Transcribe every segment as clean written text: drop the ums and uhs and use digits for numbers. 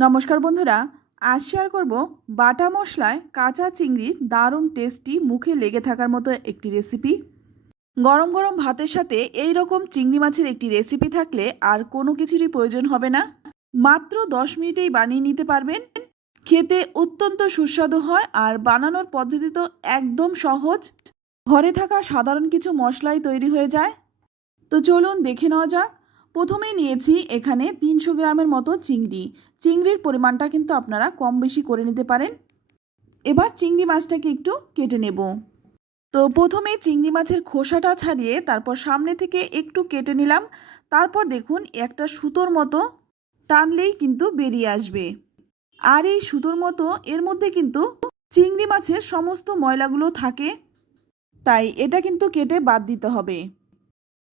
নমস্কার বন্ধুরা, আজ শেয়ার করব বাটা মশলায় কাঁচা চিংড়ির দারুণ টেস্টি মুখে লেগে থাকার মতো একটি রেসিপি। গরম গরম ভাতের সাথে এই রকম চিংড়ি মাছের একটি রেসিপি থাকলে আর কোনো কিছুরই প্রয়োজন হবে না। মাত্র 10 মিনিটেই বানিয়ে নিতে পারবেন। খেতে অত্যন্ত সুস্বাদু হয় আর বানানোর পদ্ধতি তো একদম সহজ। ঘরে থাকা সাধারণ কিছু মশলাই তৈরি হয়ে যায়। তো চলুন দেখে নেওয়া যাক। প্রথমেই নিয়েছি এখানে 300 গ্রামের মতো চিংড়ি। চিংড়ির পরিমাণটা কিন্তু আপনারা কম বেশি করে নিতে পারেন। এবার চিংড়ি মাছটাকে একটু কেটে নেব। তো প্রথমে চিংড়ি মাছের খোসাটা ছাড়িয়ে তারপর সামনে থেকে একটু কেটে নিলাম। তারপর দেখুন একটা সুতোর মতো টানলেই কিন্তু বেরিয়ে আসবে। আর এই সুতোর মতো এর মধ্যে কিন্তু চিংড়ি মাছের সমস্ত ময়লাগুলো থাকে, তাই এটা কিন্তু কেটে বাদ দিতে হবে।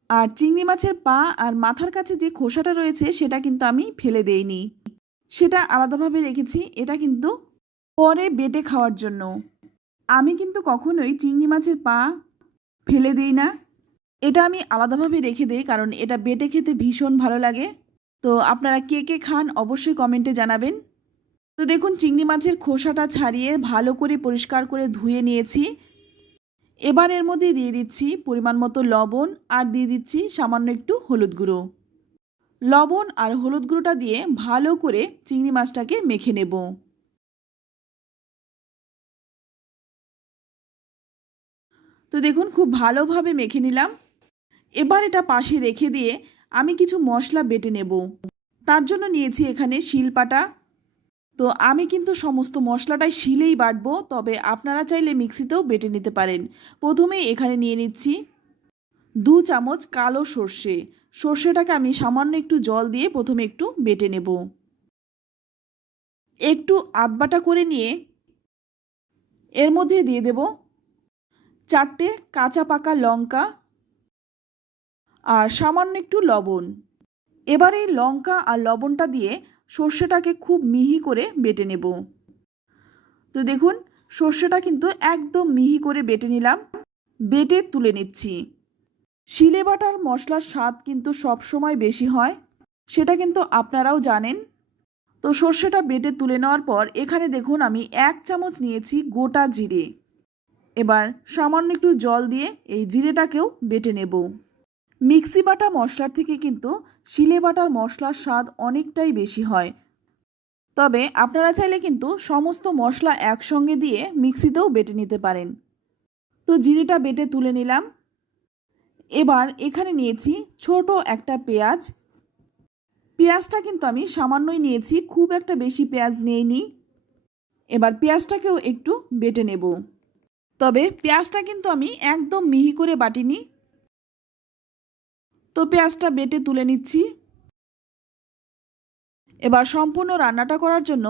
আর চিংড়ি মাছের পা আর মাথার কাছে যে খোসাটা রয়েছে সেটা কিন্তু আমি ফেলে দেইনি, সেটা আলাদাভাবে রেখেছি। এটা কিন্তু পরে বেটে খাওয়ার জন্য। আমি কিন্তু কখনোই চিংড়ি মাছের পা ফেলে দিই না, এটা আমি আলাদাভাবে রেখে দিই, কারণ এটা বেটে খেতে ভীষণ ভালো লাগে। তো আপনারা কে কে খান অবশ্যই কমেন্টে জানাবেন। তো দেখুন চিংড়ি মাছের খোসাটা ছাড়িয়ে ভালো করে পরিষ্কার করে ধুয়ে নিয়েছি। এবার এর মধ্যে দিয়ে দিচ্ছি পরিমাণ মতো লবণ আর দিয়ে দিচ্ছি সামান্য একটু হলুদ গুঁড়ো। লবণ আর হলুদ গুঁড়োটা দিয়ে ভালো করে চিংড়ি মাছটাকে মেখে নেব। তো দেখুন খুব ভালোভাবে মেখে নিলাম। এবার এটা পাশে রেখে দিয়ে আমি কিছু মশলা বেটে নেব। তার জন্য নিয়েছি এখানে শিলপাটা। তো আমি কিন্তু সমস্ত মশলাটাই শিলেই বাটবো, তবে আপনারা চাইলে মিক্সিতেও বেটে নিতে পারেন। প্রথমেই এখানে নিয়ে নিচ্ছি 2 চামচ কালো সর্ষে। সর্ষেটাকে আমি সামান্য একটু জল দিয়ে প্রথমে একটু বেটে নেব। একটু আধবাটা করে নিয়ে এর মধ্যে দিয়ে দেব 4টে কাঁচা পাকা লঙ্কা আর সামান্য একটু লবণ। এবার এই লঙ্কা আর লবণটা দিয়ে সর্ষেটাকে খুব মিহি করে বেটে নেব। তো দেখুন সর্ষেটা কিন্তু একদম মিহি করে বেটে নিলাম। বেটে তুলে নিচ্ছি। শিলে বাটার মশলার স্বাদ কিন্তু সব সময় বেশি হয়, সেটা কিন্তু আপনারাও জানেন। তো সর্ষেটা বেটে তুলে নেওয়ার পর এখানে দেখুন আমি 1 চামচ নিয়েছি গোটা জিরে। এবার সামান্য একটু জল দিয়ে এই জিরেটাকেও বেটে নেব। মিক্সি বাটা মশলার থেকে কিন্তু শিলে বাটার মশলার স্বাদ অনেকটাই বেশি হয়, তবে আপনারা চাইলে কিন্তু সমস্ত মশলা একসঙ্গে দিয়ে মিক্সিতেও বেটে নিতে পারেন। তো জিরেটা বেটে তুলে নিলাম। এবার এখানে নিয়েছি ছোট একটা পেঁয়াজ। পেঁয়াজটা কিন্তু আমি সামান্যই নিয়েছি, খুব একটা বেশি পেঁয়াজ নেইনি। এবার পেঁয়াজটাকেও একটু বেটে নেব, তবে পেঁয়াজটা কিন্তু আমি একদম মিহি করে বাটিনি। তো পেঁয়াজটা বেটে তুলে নিচ্ছি। এবার সম্পূর্ণ রান্নাটা করার জন্য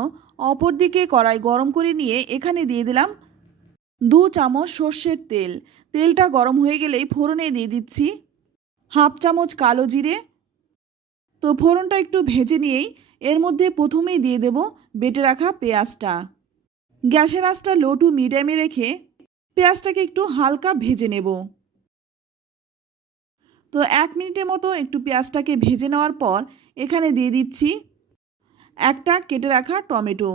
অপর দিকে কড়াই গরম করে নিয়ে এখানে দিয়ে দিলাম 2 চামচ সর্ষের তেল। তেলটা গরম হয়ে গেলেই ফোড়নে দিয়ে দিচ্ছি 1/2 চামচ কালো জিরে। তো ফোড়নটা একটু ভেজে নিয়েই এর মধ্যে প্রথমেই দিয়ে দেব বেটে রাখা পেঁয়াজটা। গ্যাসের আঁচটা লো টু মিডিয়ামে রেখে পেঁয়াজটাকে একটু হালকা ভেজে নেব। তো 1 মিনিটের মতো একটু পেঁয়াজটাকে ভেজে নেওয়ার পর এখানে দিয়ে দিচ্ছি একটা কেটে রাখা টমেটো।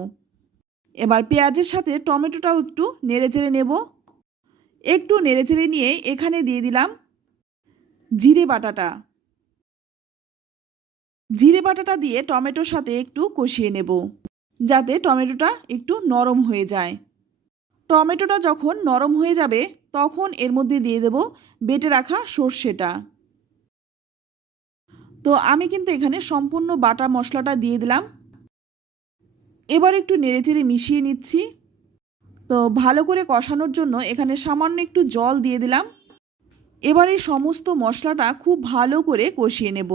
এবার পেঁয়াজের সাথে টমেটোটাও একটু নেড়েচেড়ে নেব। একটু নেড়েচেড়ে নিয়ে এখানে দিয়ে দিলাম জিরে বাটাটা। জিরে বাটাটা দিয়ে টমেটোর সাথে একটু কষিয়ে নেব, যাতে টমেটোটা একটু নরম হয়ে যায়। টমেটোটা যখন নরম হয়ে যাবে তখন এর মধ্যে দিয়ে দেব বেটে রাখা সর্ষেটা। তো আমি কিন্তু এখানে সম্পূর্ণ বাটা মশলাটা দিয়ে দিলাম। এবার একটু নেড়েচেড়ে মিশিয়ে নিচ্ছি। তো ভালো করে কষানোর জন্য এখানে সামান্য একটু জল দিয়ে দিলাম। এবার এই সমস্ত মশলাটা খুব ভালো করে কষিয়ে নেব।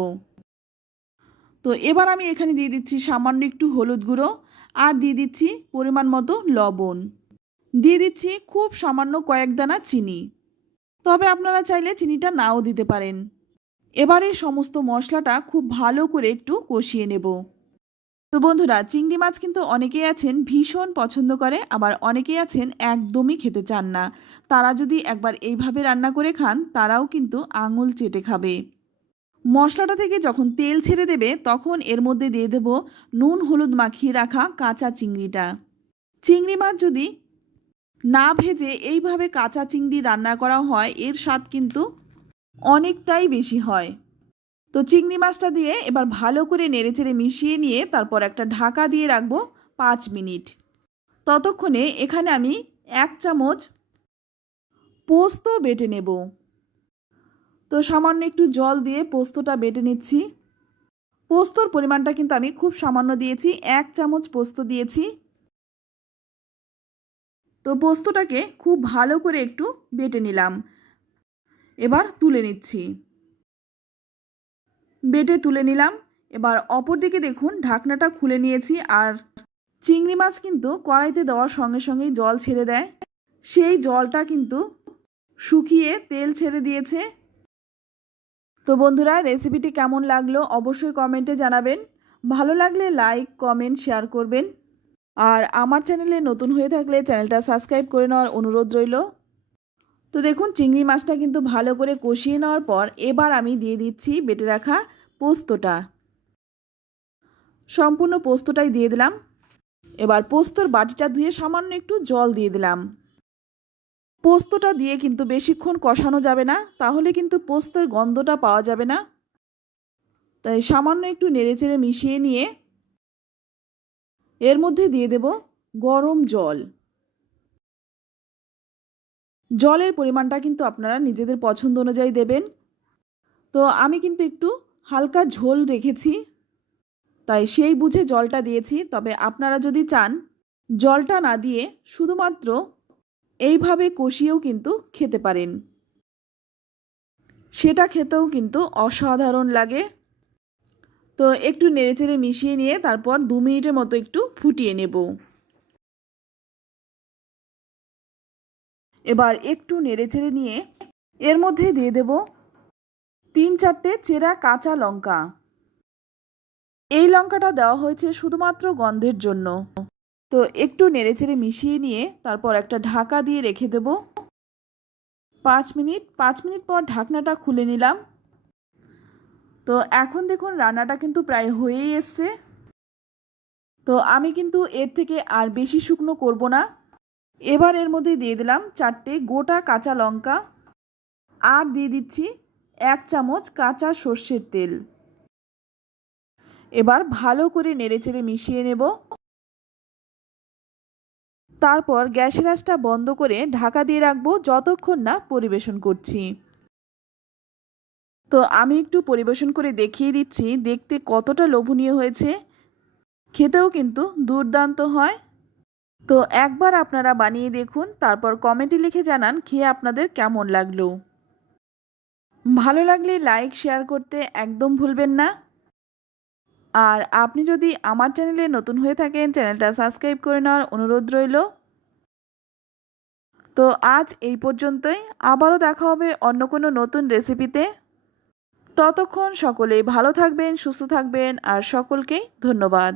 তো এবার আমি এখানে দিয়ে দিচ্ছি সামান্য একটু হলুদ গুঁড়ো আর দিয়ে দিচ্ছি পরিমাণ মতো লবণ। দিয়ে দিচ্ছি খুব সামান্য কয়েক দানা চিনি, তবে আপনারা চাইলে চিনিটা নাও দিতে পারেন। এবার এই সমস্ত মশলাটা খুব ভালো করে একটু কষিয়ে নেব। তো বন্ধুরা, চিংড়ি মাছ কিন্তু অনেকেই আছেন ভীষণ পছন্দ করে, আবার অনেকেই আছেন একদমই খেতে চান না। তারা যদি একবার এইভাবে রান্না করে খান তারাও কিন্তু আঙুল চেটে খাবে। মশলাটা থেকে যখন তেল ছেড়ে দেবে তখন এর মধ্যে দিয়ে দেব নুন হলুদ মাখিয়ে রাখা কাঁচা চিংড়িটা। চিংড়ি মাছ যদি না ভেজে এইভাবে কাঁচা চিংড়ি রান্না করা হয় এর স্বাদ কিন্তু অনেকটাই বেশি হয়। তো চিংড়ি মাছটা দিয়ে এবার ভালো করে নেড়েচেড়ে মিশিয়ে নিয়ে তারপর একটা ঢাকা দিয়ে রাখবো 5 মিনিট। ততক্ষণে এখানে আমি 1 চামচ পোস্ত বেটে নেব। তো সামান্য একটু জল দিয়ে পোস্তটা বেটে নিচ্ছি। পোস্তর পরিমাণটা কিন্তু আমি খুব সামান্য দিয়েছি, 1 চামচ পোস্ত দিয়েছি। তো পোস্তটাকে খুব ভালো করে একটু বেটে নিলাম। এবার তুলে নিচ্ছি। বেটে তুলে নিলাম। এবার অপর দিকে দেখুন ঢাকনাটা খুলে নিয়েছি আর চিংড়ি মাছ কিন্তু কড়াইতে দেওয়ার সঙ্গে সঙ্গেই জল ছেড়ে দেয়। সেই জলটা কিন্তু শুকিয়ে তেল ছেড়ে দিয়েছে। তো বন্ধুরা, রেসিপিটি কেমন লাগলো অবশ্যই কমেন্টে জানাবেন। ভালো লাগলে লাইক কমেন্ট শেয়ার করবেন। আর আমার চ্যানেলে নতুন হয়ে থাকলে চ্যানেলটা সাবস্ক্রাইব করে নেওয়ার অনুরোধ রইল। তো দেখুন চিংড়ি মাছটা কিন্তু ভালো করে কষিয়ে নেওয়ার পর এবার আমি দিয়ে দিচ্ছি বেটে রাখা পোস্তটা। সম্পূর্ণ পোস্তটাই দিয়ে দিলাম। এবার পোস্তর বাটিটা ধুয়ে সামান্য একটু জল দিয়ে দিলাম। পোস্তটা দিয়ে কিন্তু বেশিক্ষণ কষানো যাবে না, তাহলে কিন্তু পোস্তর গন্ধটা পাওয়া যাবে না। তাই সামান্য একটু নেড়েচেড়ে মিশিয়ে নিয়ে এর মধ্যে দিয়ে দেব গরম জল। জলের পরিমাণটা কিন্তু আপনারা নিজেদের পছন্দ অনুযায়ী দেবেন। তো আমি কিন্তু একটু হালকা ঝোল রেখেছি, তাই সেই বুঝে জলটা দিয়েছি। তবে আপনারা যদি চান জলটা না দিয়ে শুধুমাত্র এইভাবে কষিয়েও কিন্তু খেতে পারেন, সেটা খেতেও কিন্তু অসাধারণ লাগে। তো একটু নেড়েচেড়ে মিশিয়ে নিয়ে তারপর 2 মিনিটের মতো একটু ফুটিয়ে নেব। এবার একটু নেড়েচেড়ে নিয়ে এর মধ্যে দিয়ে দেব 3-4টে চেরা কাঁচা লঙ্কা। এই লঙ্কাটা দেওয়া হয়েছে শুধুমাত্র গন্ধের জন্য। তো একটু নেড়েচেড়ে মিশিয়ে নিয়ে তারপর একটা ঢাকা দিয়ে রেখে দেব 5 মিনিট। 5 মিনিট পর ঢাকনাটা খুলে নিলাম। তো এখন দেখুন রান্নাটা কিন্তু প্রায় হয়েই এসছে। তো আমি কিন্তু এর থেকে আর বেশি শুকনো করব না। এবার এর মধ্যে দিয়ে দিলাম 4টে গোটা কাঁচা লঙ্কা আর দিয়ে দিচ্ছি 1 চামচ কাঁচা সর্ষের তেল। এবার ভালো করে নেড়েচেড়ে মিশিয়ে নেব। তারপর গ্যাসের আঁচটা বন্ধ করে ঢাকা দিয়ে রাখবো যতক্ষণ না পরিবেশন করছি। তো আমি একটু পরিবেশন করে দেখিয়ে দিচ্ছি দেখতে কতটা লোভনীয় হয়েছে, খেতেও কিন্তু দুর্দান্ত হয়। তো একবার আপনারা বানিয়ে দেখুন, তারপর কমেন্টে লিখে জানান খেয়ে আপনাদের কেমন লাগলো। ভালো লাগলে লাইক শেয়ার করতে একদম ভুলবেন না। আর আপনি যদি আমার চ্যানেলে নতুন হয়ে থাকেন চ্যানেলটা সাবস্ক্রাইব করে নেওয়ার অনুরোধ রইল। তো আজ এই পর্যন্তই, আবারও দেখা হবে অন্য কোনো নতুন রেসিপিতে। ততক্ষণ সকলেই ভালো থাকবেন, সুস্থ থাকবেন আর সকলকেই ধন্যবাদ।